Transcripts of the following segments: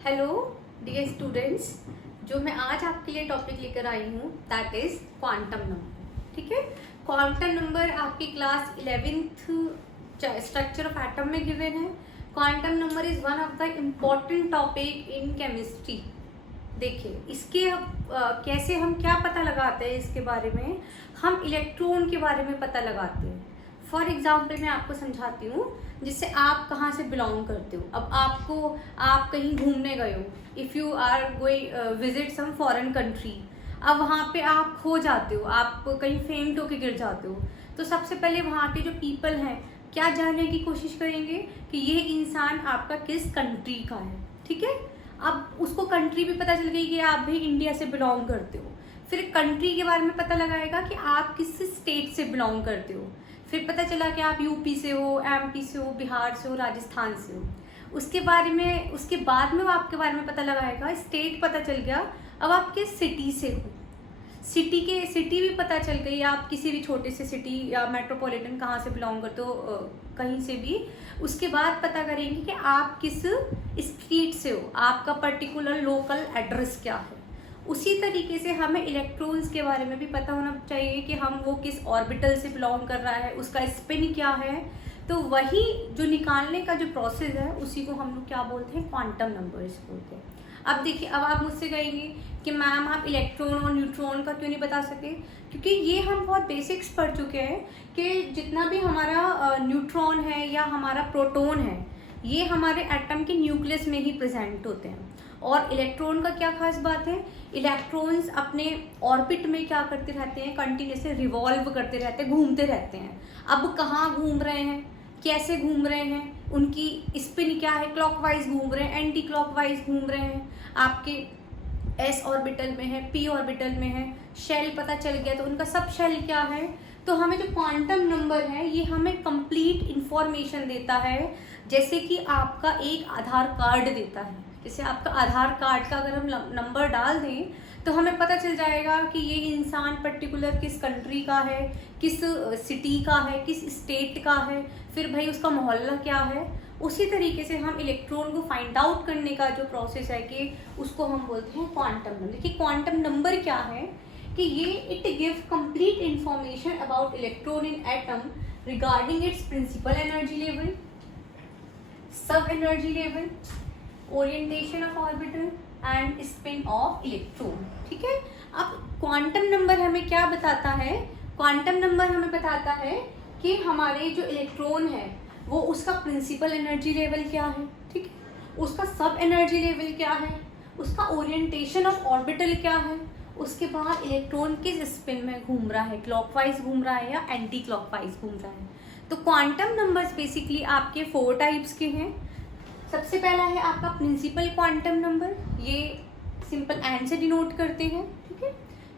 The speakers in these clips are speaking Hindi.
हेलो डियर स्टूडेंट्स, जो मैं आज आपके लिए टॉपिक लेकर आई हूँ दैट इज क्वांटम नंबर। ठीक है, क्वांटम नंबर आपकी class 11th structure of atom में गिवन है। Quantum number is one of the important topic in chemistry. देखिए इसके कैसे हम क्या पता लगाते हैं, इसके बारे में हम इलेक्ट्रॉन के बारे में पता लगाते हैं। फॉर एग्जाम्पल मैं आपको समझाती हूँ, जिससे आप कहाँ से बिलोंग करते हो। अब आप कहीं घूमने गए हो, if you are going visit some foreign country, अब वहाँ पे आप खो जाते हो, आप कहीं फेंट होके गिर जाते हो, तो सबसे पहले वहाँ के जो पीपल हैं क्या जानने की कोशिश करेंगे कि ये इंसान आपका किस कंट्री का है। ठीक है, अब उसको कंट्री भी पता चल गई कि आप भी इंडिया से बिलोंग करते हो। फिर कंट्री के बारे में पता लगाएगा कि आप किस स्टेट से बिलोंग करते हो। फिर पता चला कि आप यूपी से हो, एमपी से हो, बिहार से हो, राजस्थान से हो। उसके बाद में वो आपके बारे में पता लगाएगा, स्टेट पता चल गया, अब आप किस सिटी से हो। सिटी भी पता चल गई, आप किसी भी छोटे से सिटी या मेट्रोपॉलिटन कहाँ से बिलोंग करते हो, कहीं से भी। उसके बाद पता करेंगे कि आप किस स्ट्रीट से हो, आपका पर्टिकुलर लोकल एड्रेस क्या है। उसी तरीके से हमें इलेक्ट्रॉन्स के बारे में भी पता होना चाहिए कि हम वो किस ऑर्बिटल से बिलोंग कर रहा है, उसका स्पिन क्या है। तो वही जो निकालने का जो प्रोसेस है उसी को हम लोग क्या बोलते हैं, क्वांटम नंबर्स बोलते हैं। अब देखिए, अब आप मुझसे कहेंगे कि मैम आप इलेक्ट्रॉन और न्यूट्रॉन का क्यों नहीं बता सके, क्योंकि ये हम बहुत बेसिक्स पढ़ चुके हैं कि जितना भी हमारा न्यूट्रॉन है या हमारा प्रोटॉन है, ये हमारे एटम के न्यूक्लियस में ही प्रेजेंट होते हैं। और इलेक्ट्रॉन का क्या खास बात है, इलेक्ट्रॉन्स अपने ऑर्बिट में क्या करते रहते हैं, कंटिन्यूसली रिवॉल्व करते रहते हैं, घूमते रहते हैं। अब कहाँ घूम रहे हैं, कैसे घूम रहे हैं, उनकी स्पिन क्या है, क्लॉकवाइज घूम रहे हैं, एंटी क्लॉकवाइज घूम रहे हैं, आपके एस ऑर्बिटल में है, पी ऑर्बिटल में है, शेल पता चल गया तो उनका सब शेल क्या है। तो हमें जो क्वांटम नंबर है ये हमें कंप्लीट इंफॉर्मेशन देता है, जैसे कि आपका एक आधार कार्ड देता है। जैसे आपका आधार कार्ड का अगर हम नंबर डाल दें तो हमें पता चल जाएगा कि ये इंसान पर्टिकुलर किस कंट्री का है, किस सिटी का है, किस स्टेट का है, फिर भाई उसका मोहल्ला क्या है। उसी तरीके से हम इलेक्ट्रॉन को फाइंड आउट करने का जो प्रोसेस है कि उसको हम बोलते हैं क्वांटम नंबर। देखिए क्वांटम नंबर क्या है कि ये it give complete information about electron in atom regarding its principal energy level, sub energy level, orientation of orbital and spin of electron. ठीक है, अब क्वांटम नंबर हमें क्या बताता है, क्वांटम नंबर हमें बताता है कि हमारे जो इलेक्ट्रॉन है वो उसका प्रिंसिपल एनर्जी लेवल क्या है, ठीक है, उसका सब एनर्जी लेवल क्या है, उसका ओरिएंटेशन ऑफ ऑर्बिटल क्या है, उसके बाद इलेक्ट्रॉन किस स्पिन में घूम रहा है, क्लॉकवाइज घूम रहा है या एंटी क्लॉकवाइज घूम रहा है। तो क्वांटम नंबर्स बेसिकली आपके 4 टाइप्स के हैं। सबसे पहला है आपका प्रिंसिपल क्वांटम नंबर, ये सिंपल एन से डिनोट करते हैं। ठीक है,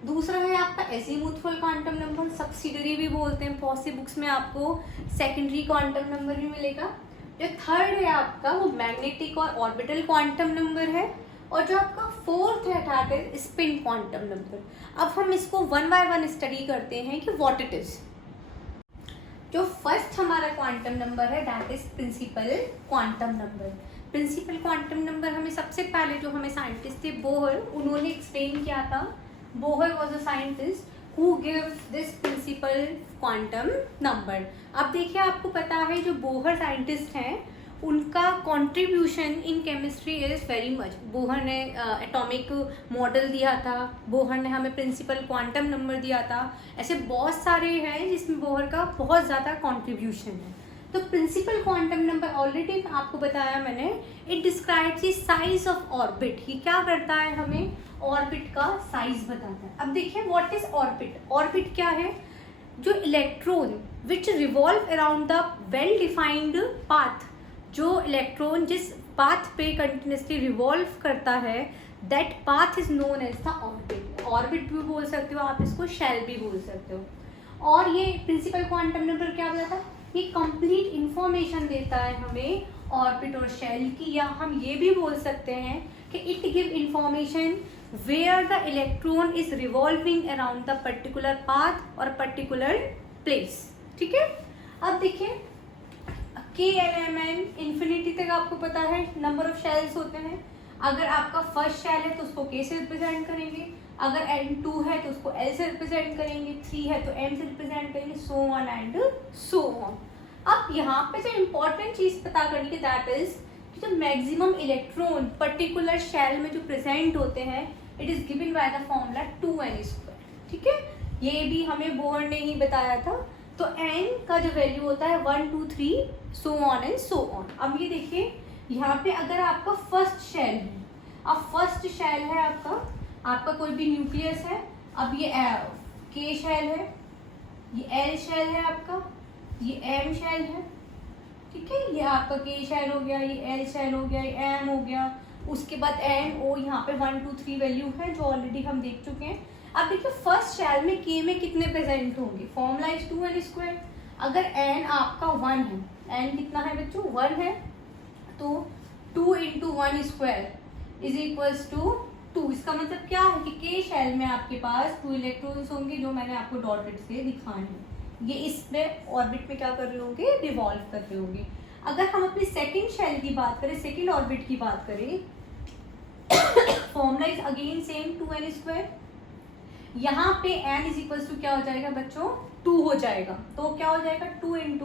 दूसरा है आपका एजीमुथल क्वांटम नंबर, सब्सिडरी भी बोलते हैं, बहुत सी बुक्स में आपको सेकेंडरी क्वांटम नंबर भी मिलेगा। जो थर्ड है आपका वो मैग्नेटिक और ऑर्बिटल क्वांटम नंबर है, और जो आपका फोर्थ है that is spin quantum number. अब हम इसको 1 बाय 1 स्टडी करते हैं कि व्हाट इट इज। जो फर्स्ट हमारा क्वांटम नंबर है that is principal quantum number. Principal quantum number हमें सबसे पहले जो हमें साइंटिस्ट थे बोहर, उन्होंने एक्सप्लेन किया था। Bohr was a scientist who give this principle quantum number. अब देखिए आपको पता है जो बोहर साइंटिस्ट हैं उनका contribution in chemistry is very much. Bohr ने एटॉमिक मॉडल दिया था, बोहर ने हमें प्रिंसिपल क्वांटम नंबर दिया था, ऐसे बहुत सारे हैं जिसमें बोहर का बहुत ज़्यादा कंट्रीब्यूशन है। तो प्रिंसिपल क्वांटम नंबर ऑलरेडी आपको बताया मैंने, it describes the size of orbit. ये क्या करता है, हमें ऑर्बिट का साइज बताता है। अब देखिए व्हाट इज ऑर्बिट। ऑर्बिट क्या है, जो electron which revolve around the well defined path, जो इलेक्ट्रॉन जिस पाथ पे कंटिन्यूसली रिवॉल्व करता है, that path is known as the orbit. Orbit भी बोल सकते हो आप, इसको शेल भी बोल सकते हो। और ये प्रिंसिपल क्वांटम नंबर क्या बताता है, ये कंप्लीट इंफॉर्मेशन देता है हमें ऑर्बिट और शेल की, या हम ये भी बोल सकते हैं कि it give information where the electron is revolving around the particular path और पर्टिकुलर प्लेस। ठीक है, अब देखिए KLMN इन्फिनिटी तक आपको पता है नंबर ऑफ शेल्स होते हैं। अगर आपका फर्स्ट शेल है तो उसको K से रिप्रेजेंट करेंगे, अगर N2 है तो उसको L से रिप्रेजेंट करेंगे, 3 है तो M से रिप्रेजेंट करेंगे, so on and so on. अब यहाँ पे जो इम्पोर्टेंट चीज पता करनी है दैट इज कि जो मैक्सिमम इलेक्ट्रॉन पर्टिकुलर शेल में जो प्रेजेंट होते हैं it is given by the formula 2n²। ठीक है, ये भी हमें बोर्ड ने ही बताया था। तो n का जो वैल्यू होता है 1 2 3 so on and so on. अब ये देखिए यहाँ पे अगर आपका फर्स्ट शेल है, अब फर्स्ट शेल है आपका कोई भी न्यूक्लियस है, अब ये K शेल है, ये L शेल है आपका, ये M शेल है। ठीक है, ये आपका K शेल हो गया, ये L शेल हो गया, ये M हो गया, उसके बाद N O यहाँ पे 1 2 3 वैल्यू है जो ऑलरेडी हम देख चुके हैं। अब देखिए फर्स्ट शेल में K में कितने प्रेजेंट होंगे, फॉर्मूला इज 2n²। अगर N आपका 1 है, N कितना है बच्चों 1 है, तो 2 × 1² इज इक्वल्स टू 2। इसका मतलब क्या है कि K शेल में आपके पास 2 इलेक्ट्रॉन्स होंगे जो मैंने आपको डॉटेड से दिखाए हैं। ये इसमें ऑर्बिट में क्या कर रहे होंगे, रिवॉल्व कर रहे होंगे। अगर हम अपनी सेकंड शेल की बात करें, सेकंड ऑर्बिट की बात करें, formula is again same 2n²। यहाँ पे n इज इक्वल्स टू क्या हो जाएगा बच्चों 2 हो जाएगा, तो क्या हो जाएगा 2 ×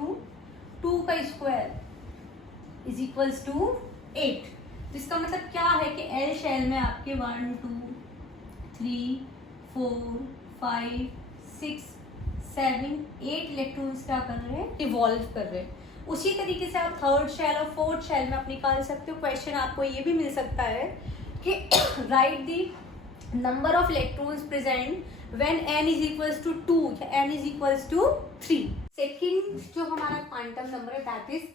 2² इज इक्वल्स टू 8। तो इसका मतलब क्या है कि L शेल में आपके 1 2 3 4 5 6 7 8 इलेक्ट्रॉन्स क्या कर रहे हैं, इवॉल्व कर रहे हैं। उसी तरीके से आप थर्ड शेल और फोर्थ शेल में आप निकाल सकते हो। क्वेश्चन आपको ये भी मिल सकता है कि write the number of electrons present when n is equals to 2 या n is equals to 3। Second जो हमारा क्वांटम नंबर है that is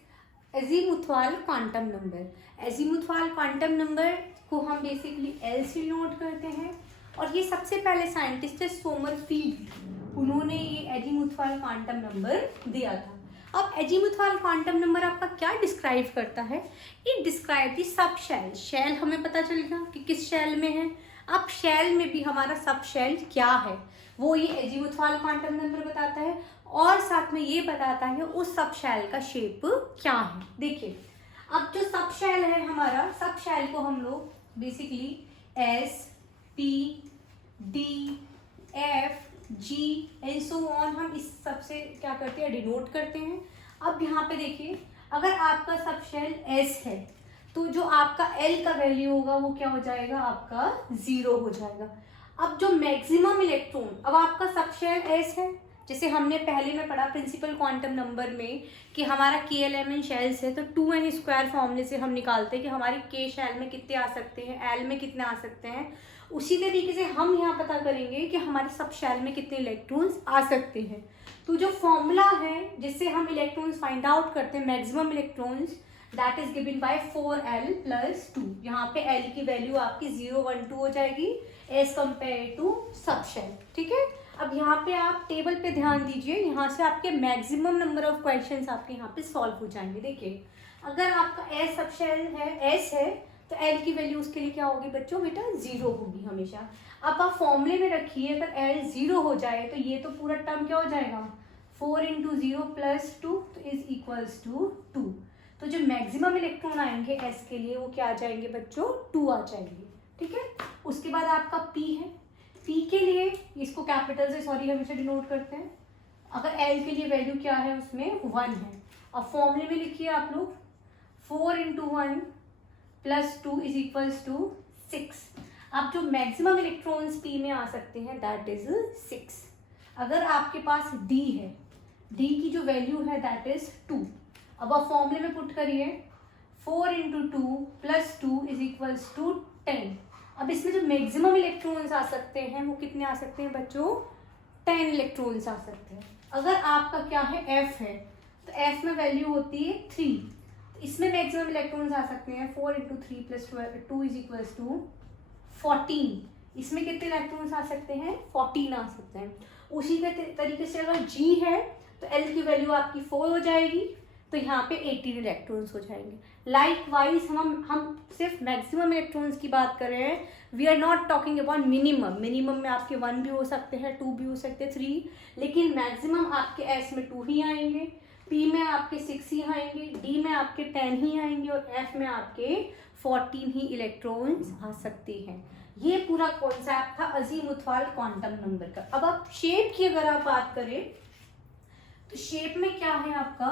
azimuthal quantum number. Azimuthal quantum number को हम बेसिकली L से नोट करते हैं, और ये सबसे पहले साइंटिस्ट है सोमरफील्ड, उन्होंने ये एजीमुथाल क्वांटम नंबर दिया था। अब एजीमुथाल क्वांटम नंबर आपका क्या डिस्क्राइब करता है, इट डिस्क्राइब दी सब शेल। शेल हमें पता चल गया कि किस शेल में है, अब शेल में भी हमारा सब शेल क्या है वो ये एजीमुथाल क्वांटम नंबर बताता है, और साथ में ये बताता है उस सब शेल का शेप क्या है। देखिए अब जो सब शेल है हमारा, सब शेल को हम लोग basically S P D F G and so on हम इस सब से क्या करते हैं, डिनोट करते हैं। अब यहाँ पे देखिए अगर आपका सब शेल S है तो जो आपका L का वैल्यू होगा वो क्या हो जाएगा, आपका 0 हो जाएगा। अब जो मैक्सिमम इलेक्ट्रॉन, अब आपका सब शेल S है, जैसे हमने पहले में पढ़ा प्रिंसिपल क्वांटम नंबर में कि हमारा KLMN शेल्स है, तो 2n² फॉर्मूले से हम निकालते हैं कि हमारी K शेल में कितने आ सकते हैं, L में कितने आ सकते हैं। उसी तरीके से हम यहाँ पता करेंगे कि हमारे सब शेल में कितने इलेक्ट्रॉन्स आ सकते हैं। तो जो फॉर्मूला है जिससे हम इलेक्ट्रॉन्स फाइंड आउट करते हैं, maximum electrons, that is given by 4l + 2। यहाँ पे L की वैल्यू आपकी 0 1 2 हो जाएगी as compare to subshell. ठीक है, अब यहाँ पे आप टेबल पे ध्यान दीजिए, यहाँ से आपके मैक्सिमम नंबर ऑफ क्वेश्चंस आपके यहाँ पे सॉल्व हो जाएंगे। देखिए अगर आपका S सब शेल है, S है, तो L की वैल्यू उसके लिए क्या होगी बच्चों, बेटा 0 होगी हमेशा। अब आप फॉर्मूले में रखिए, अगर L 0 हो जाए तो ये तो पूरा टर्म क्या हो जाएगा, 4 × 0 + 2 तो इज इक्वल्स टू 2। तो जो मैक्सिमम इलेक्ट्रॉन आएंगे S के लिए वो क्या आ जाएंगे बच्चों, 2 आ जाएंगे। ठीक है, उसके बाद आपका P है, P के लिए इसको कैपिटल से सॉरी हमेशा डिनोट करते हैं। अगर L के लिए वैल्यू क्या है उसमें 1 है। अब फॉर्मूले में लिखिए आप लोग 4 × 1 + 2 इज इक्वल्स टू 6। अब जो मैक्सिमम इलेक्ट्रॉन्स P में आ सकते हैं दैट इज 6। अगर आपके पास D है, D की जो वैल्यू है दैट इज 2। अब आप फॉर्मूले में पुट करिए 4 × 2 + 2 इज इक्वल्स टू 10। अब इसमें जो मैक्सिमम इलेक्ट्रॉन्स आ सकते हैं वो कितने आ सकते हैं बच्चों, 10 इलेक्ट्रॉन्स आ सकते हैं। अगर आपका क्या है F है, तो F में वैल्यू होती है 3, तो इसमें मैक्सिमम इलेक्ट्रॉन्स आ सकते हैं 4 × 3 + 2 इज इक्वल्स टू 14। इसमें कितने इलेक्ट्रॉन्स आ सकते हैं, 14 आ सकते हैं। उसी के तरीके से अगर G है तो L की वैल्यू आपकी 4 हो जाएगी, तो यहाँ पे 18 इलेक्ट्रॉन्स हो जाएंगे। लाइक वाइज हम सिर्फ मैक्सिमम इलेक्ट्रॉन्स की बात कर रहे हैं, we are not talking about minimum. Minimum में आपके 1 भी हो सकते हैं, 2 भी हो सकते हैं, 3, लेकिन मैक्सिमम आपके S में 2 ही आएंगे। P में आपके 6 ही आएंगे, D में आपके 10 ही आएंगे और F में आपके 14 ही इलेक्ट्रॉन्स आ सकते हैं। ये पूरा कॉन्सेप्ट था अजीमुथवाल क्वांटम नंबर का। अब आप शेप की अगर आप बात करें तो शेप में क्या है आपका,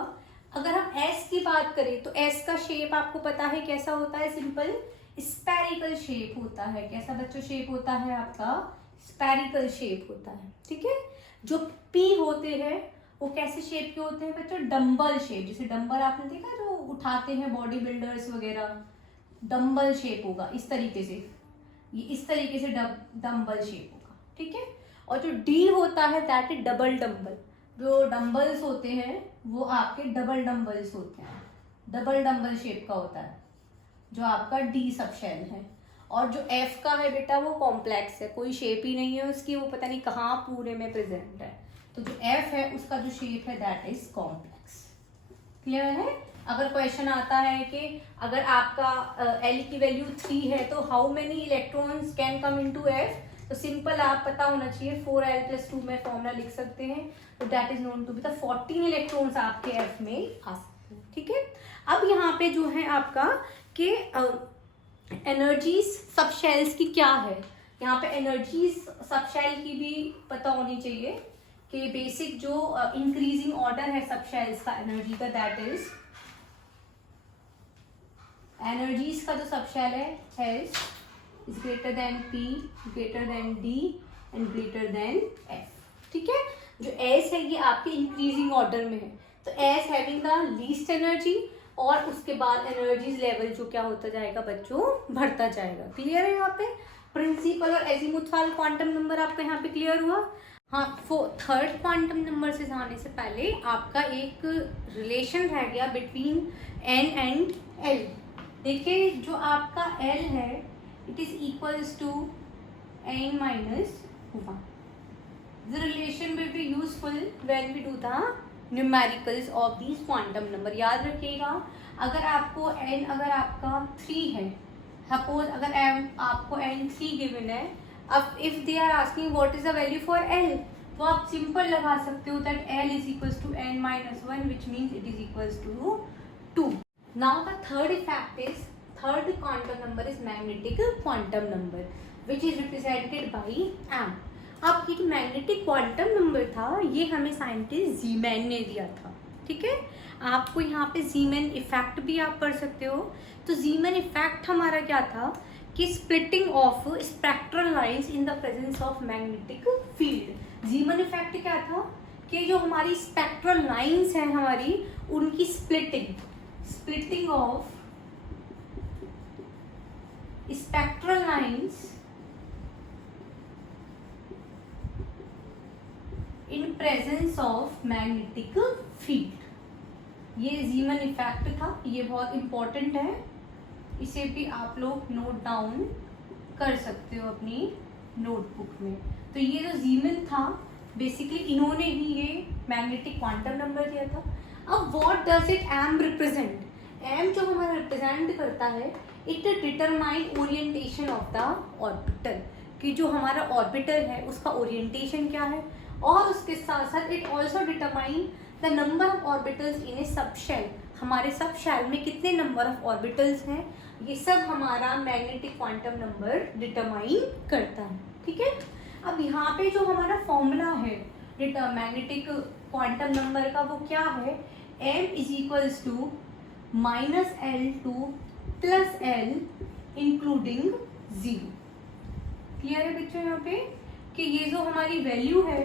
अगर हम S की बात करें तो S का शेप आपको पता है कैसा होता है, सिंपल स्फेरिकल शेप होता है। कैसा बच्चों शेप होता है आपका, स्फेरिकल शेप होता है, ठीक है। जो P होते हैं वो कैसे शेप के होते हैं बच्चों, डंबल शेप। जैसे डंबल आपने देखा जो उठाते हैं बॉडी बिल्डर्स वगैरह, डंबल शेप होगा इस तरीके से, ये इस तरीके से डंबल शेप होगा, ठीक है। और जो D होता है दैट इज डबल डंबल। जो डंबल्स होते हैं वो आपके डबल डंबल्स होते हैं, डबल डंबल शेप का होता है जो आपका D सबशेल है। और जो F का है बेटा वो कॉम्प्लेक्स है, कोई शेप ही नहीं है उसकी, वो पता नहीं कहाँ पूरे में प्रेजेंट है। तो जो F है उसका जो शेप है दैट इज कॉम्प्लेक्स। क्लियर है। अगर क्वेश्चन आता है कि अगर आपका L की वैल्यू 3 है तो how many electrons can come into F, तो सिंपल आप पता होना चाहिए 4l+2 में फॉर्मूला लिख सकते हैं। तो that is known to be the 14 electrons आपके F में आ सकते हैं, ठीक है। अब यहाँ पे जो है आपका कि एनर्जीज सबशेल्स की क्या है, यहाँ पे एनर्जीज सबशेल की भी पता होनी चाहिए कि बेसिक जो इंक्रीजिंग ऑर्डर है सबशेल्स का एनर्जी का, दैट इज एनर्जीज का जो सबशेल है S is greater than P, greater than D and greater than F, ठीक है। जो S है ये आपके इंक्रीजिंग ऑर्डर में है, तो S having the least energy और उसके बाद एनर्जीज लेवल जो क्या होता जाएगा बच्चों, बढ़ता जाएगा। क्लियर है। यहाँ पे प्रिंसिपल और एजीमुथवाल क्वांटम नंबर आपका यहाँ पे क्लियर हुआ। हाँ, थर्ड क्वांटम नंबर से जाने से पहले आपका एक रिलेशन रह गया बिटवीन N एंड L। देखिए जो आपका L है it is equals to n-1। The relation will be useful when we do the numericals of these quantum number। याद रखिएगा अगर आपको n अगर आपका 3 है, सपोज अगर आपको n3 गिवन है, अब if they are asking what is the value for l, तो आप सिंपल लगा सकते हो that l is equals to n-1 which means it is equals to 2। Now the third effect is, third quantum number is magnetic quantum number which is represented by m। अब ये मैग्नेटिक क्वांटम नंबर था ये हमें साइंटिस्ट जीमैन ने दिया था, ठीक है। आपको यहाँ पे जीमैन इफेक्ट भी आप पढ़ सकते हो। तो जीमैन इफेक्ट हमारा क्या था कि splitting of spectral lines in the presence of magnetic field. Zeeman effect क्या था कि जो हमारी स्पेक्ट्रल लाइंस हैं हमारी उनकी splitting of spectral lines in presence of magnetic field. ये जीमैन इफेक्ट था, ये बहुत इंपॉर्टेंट है, इसे भी आप लोग नोट डाउन कर सकते हो अपनी नोटबुक में। तो ये जो जीमैन था बेसिकली इन्होंने ही ये मैग्नेटिक क्वांटम नंबर दिया था। अब what does it M represent, M जो हमारा रिप्रेजेंट करता है it determine orientation of the orbital, कि जो हमारा ऑर्बिटल है उसका ओरिएंटेशन क्या है, और उसके साथ साथ it also determine the number of orbitals in A subshell. हमारे सबशेल में कितने नंबर ऑफ ऑर्बिटल्स हैं ये सब हमारा मैग्नेटिक क्वांटम नंबर डिटरमाइन करता है, ठीक है। अब यहाँ पे जो हमारा फॉर्मूला है मैग्नेटिक क्वांटम नंबर का वो क्या है, m is equals to -L2 plus L including 0। Clear है बच्चों यहाँ पे कि ये जो हमारी वैल्यू है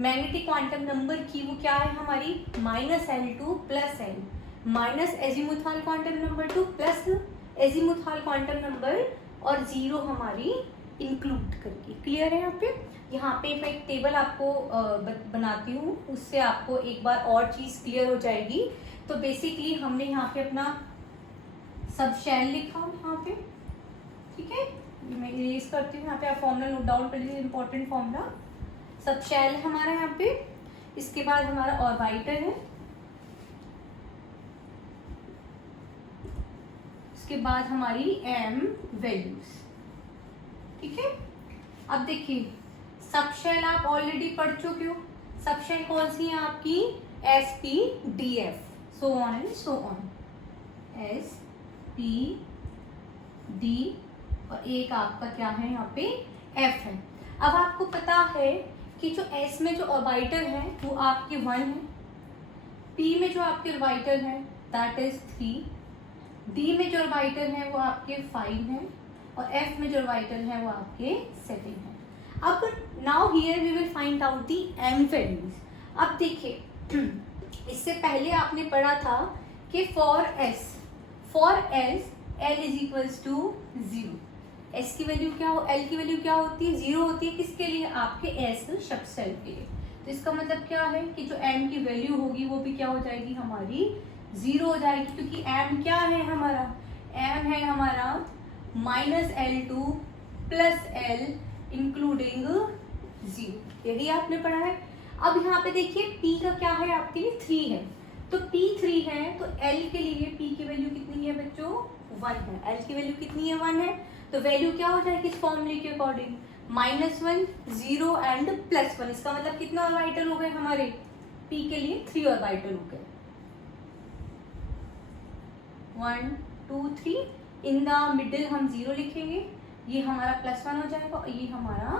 मैग्नेटिक क्वांटम नंबर की वो क्या है हमारी -L2 plus L minus azimuthal quantum number 2 plus azimuthal quantum number और 0 हमारी इंक्लूड करके। क्लियर है यहाँ पे मैं एक टेबल आपको बनाती हूँ, उससे आपको एक बार और चीज़ क्लियर हो जाएगी। तो बेसिकली हमने यहाँ पे अपना सब शेल लिखा यहाँ पे, ठीक है। मैं इरेज करती हूँ, यहाँ पे आप फॉर्मूला नोट डाउन कर लीजिए, इंपॉर्टेंट फॉर्मूला। सब शेल हमारा यहाँ पे, इसके बाद हमारा ऑर्बिटर है, इसके बाद हमारी एम वैल्यूज, ठीक है। अब देखिए सब शेल आप ऑलरेडी पढ़ चुके हो। सब शेल कौन सी है आपकी sp,df, so on and so on, sp, d और एक आपका क्या है यहाँ पे f है। अब आपको पता है कि जो s में जो ऑर्बिटल है वो आपके 1 है, p में जो आपके ऑर्बिटल है दैट इज 3, d में जो ऑर्बिटल है वो आपके 5 है और f में जो ऑर्बिटल है वो आपके 7 है। अब now here we will find out the m values. अब देखिए इससे पहले आपने पढ़ा था कि for s l is equals to 0, s की वैल्यू क्या हो, l की वैल्यू क्या होती है, 0 होती है। किसके लिए, आपके s शब्द सेल के लिए। तो इसका मतलब क्या है कि जो m की वैल्यू होगी वो भी क्या हो जाएगी, हमारी 0 हो जाएगी, क्योंकि m क्या है हमारा, m है हमारा -L2 प्लस l इंक्लूडिंग 0। यही आपने पढ़ा है। अब यहाँ पे देखिए p का क्या है आपके लिए 3 है, तो p 3 है तो l के लिए p की वैल्यू कितनी है बच्चों, 1 है। l की वैल्यू कितनी है, 1 है, तो वैल्यू क्या हो जाएगी इस फॉर्मूले के अकॉर्डिंग, -1 0 एंड +1। इसका मतलब कितने ऑर्बिटल हो गए हमारे, p के लिए 3 ऑर्बिटल हो गए, 1 2 3। इन द मिडिल हम 0 लिखेंगे, ये हमारा +1 हो जाएगा और ये हमारा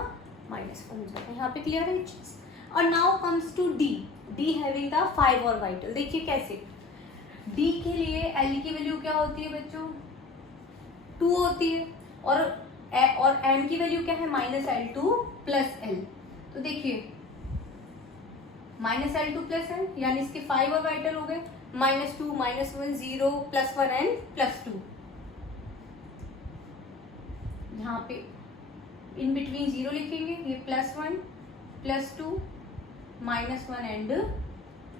-1 हो जाएगा। यहाँ पे क्लियर है ये चीज। और now comes to d having the 5 orbital. देखिए कैसे, d के लिए l की वैल्यू क्या होती है बच्चों, 2 होती है और m की वैल्यू क्या है, -L2 प्लस l। तो देखिए -L2 प्लस l यानी इसके 5 ऑर्बिटल हो गए, -2 -1 0 +1 एंड +2। यहाँ पे इन बिटवीन 0 लिखेंगे, ये +1 +2 -1 एंड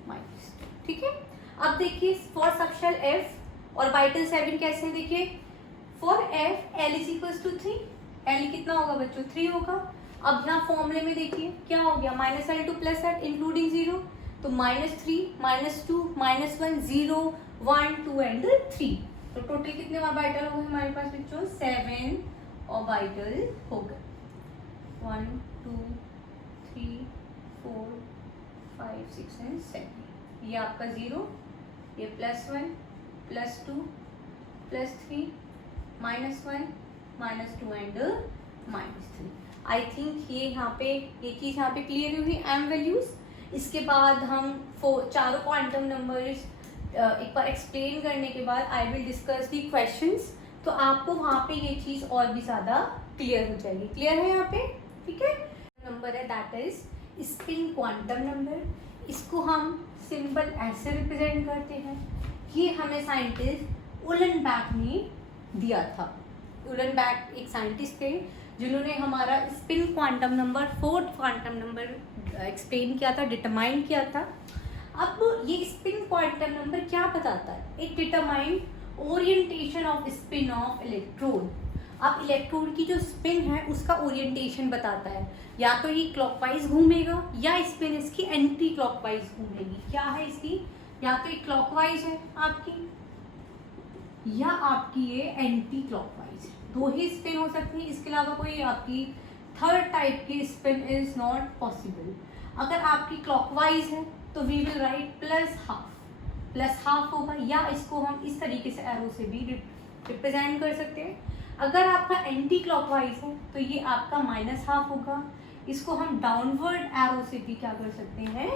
माइनस, ठीक है। अब देखिए फॉर सबशेल f ऑर्बिटल 7 कैसे हैं, देखिए for f l is equals to 3, l कितना होगा बच्चों, 3 होगा। अब यहाँ फॉर्मूले में देखिए क्या हो गया, -L2 प्लस l इंक्लूडिंग 0, तो -3 -2 -1 0 1 2 एंड 3। तो टोटल कितने ऑर्बिटल हो गए हमारे पास बच्चों, 7 ऑर्बिटल हो गए, 1 2 3 4 5 6 एंड 7। ये आपका 0, ये +1 +2 +3 -1 -2 एंड -3। आई थिंक ये यहाँ पे ये चीज यहाँ पे क्लियर हुई m वैल्यूज। इसके बाद हम चारों क्वांटम नंबर्स एक बार एक्सप्लेन करने के बाद I will discuss the questions, तो आपको वहाँ पे ये चीज और भी ज्यादा क्लियर हो जाएगी। क्लियर है यहाँ पे, ठीक है। नंबर है that is spin quantum number. इसको हम सिंपल ऐसे रिप्रेजेंट करते हैं, ये हमें साइंटिस्ट उलनबैक ने दिया था। उलनबैक एक साइंटिस्ट थे जिन्होंने हमारा spin quantum number, 4th quantum number explain किया था, डिटरमाइन किया था। अब ये स्पिन क्वांटम नंबर क्या बताता है, it determine orientation off spin of electron. अब इलेक्ट्रॉन की जो स्पिन है उसका ओरिएंटेशन बताता है, या तो ये क्लॉकवाइज घूमेगा या स्पिन इसकी एंटी क्लॉकवाइज घूमेगी। क्या है इसकी, या तो ये क्लॉकवाइज है आपकी या आपकी ये एंटी क्लॉकवाइज है, 2 ही स्पिन हो सकती है। इसके अलावा कोई आपकी थर्ड टाइप की स्पिन इज नॉट पॉसिबल। अगर आपकी क्लॉकवाइज है तो वी विल राइट +½ होगा, या इसको हम इस तरीके से एरो से भी रिप्रेजेंट कर सकते हैं। अगर आपका एंटी क्लॉकवाइज है तो ये आपका -½ होगा, इसको हम डाउनवर्ड एरो से भी क्या कर सकते हैं,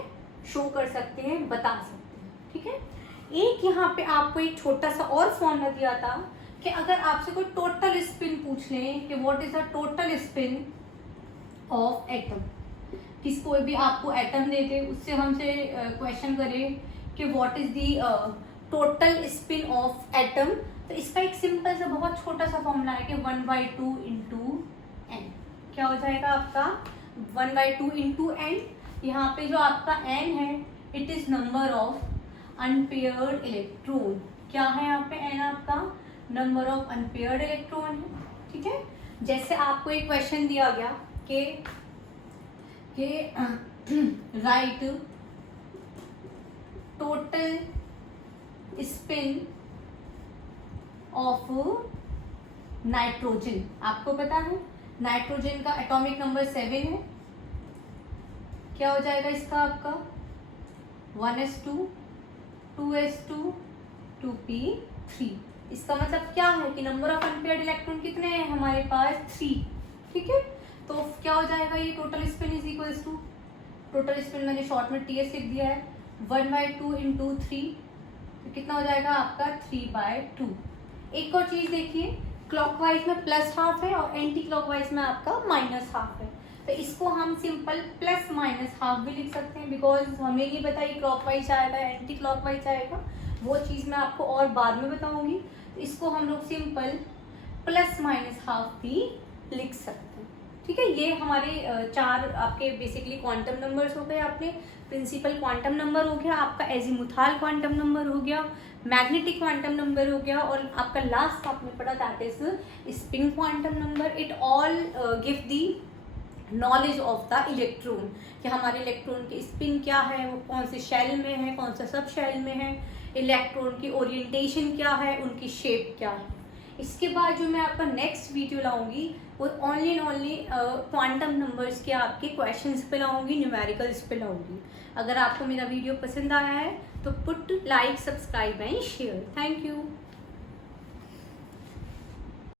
शो कर सकते हैं, बता सकते हैं, ठीक है। एक यहाँ पे आपको एक छोटा सा और फॉर्मूला दिया था कि अगर आपसे कोई टोटल स्पिन पूछ लें कि what is the total spin off atom, किस कोई भी आपको एटम दे दे, उससे हमसे क्वेश्चन करें कि what is the total spin off atom, तो इसका एक सिंपल सा बहुत छोटा सा फॉर्मूला है कि 1/2 इंटू n। क्या हो जाएगा आपका 1/2 इंटू n। यहाँ पे जो आपका n है it is number of unpaired electron. क्या है यहाँ पे n आपका, नंबर ऑफ अनपेयर्ड इलेक्ट्रॉन है, ठीक है। जैसे आपको एक क्वेश्चन दिया गया कि right total spin off nitrogen. आपको पता है नाइट्रोजन का एटॉमिक नंबर 7 है। क्या हो जाएगा इसका आपका 1s2 2s2 2p3। इसका मतलब क्या है कि नंबर ऑफ अनपेयर्ड इलेक्ट्रॉन कितने हैं हमारे पास 3। ठीक है, तो क्या हो जाएगा ये total spin is equals to, total spin मैंने शॉर्ट में ts लिख दिया है 1/2 इंटू 3, तो कितना हो जाएगा आपका 3/2। एक और चीज देखिए, क्लॉकवाइज में प्लस हाफ है और एंटी क्लॉकवाइज में आपका माइनस हाफ है, तो इसको हम सिंपल प्लस माइनस हाफ भी लिख सकते हैं, बिकॉज हमें नहीं पता ये क्लॉकवाइज आएगा एंटी क्लॉकवाइज आएगा, वो चीज़ मैं आपको और बाद में बताऊंगी। तो इसको हम लोग सिंपल प्लस माइनस हाफ भी लिख सकते हैं। ठीक है, ये हमारे 4 आपके बेसिकली क्वांटम नंबर्स हो गए। आपने प्रिंसिपल क्वांटम नंबर हो गया, आपका एजीमुथाल क्वांटम नंबर हो गया, मैग्नेटिक क्वांटम नंबर हो गया, और आपका लास्ट आपने पढ़ा that is spin quantum number. It all give the knowledge of the electron, कि हमारे इलेक्ट्रॉन की स्पिन क्या है, वो कौन से शेल में है, कौन सा सब शेल में है, इलेक्ट्रॉन की ओरिएंटेशन क्या है, उनकी शेप क्या है। इसके बाद जो मैं आपका नेक्स्ट वीडियो लाऊंगी वो only and only quantum numbers के आपके क्वेश्चंस पे लाऊंगी, न्यूमेरिकल्स पे लाऊंगी। अगर आपको मेरा वीडियो पसंद आया है तो put like, subscribe and share. Thank you.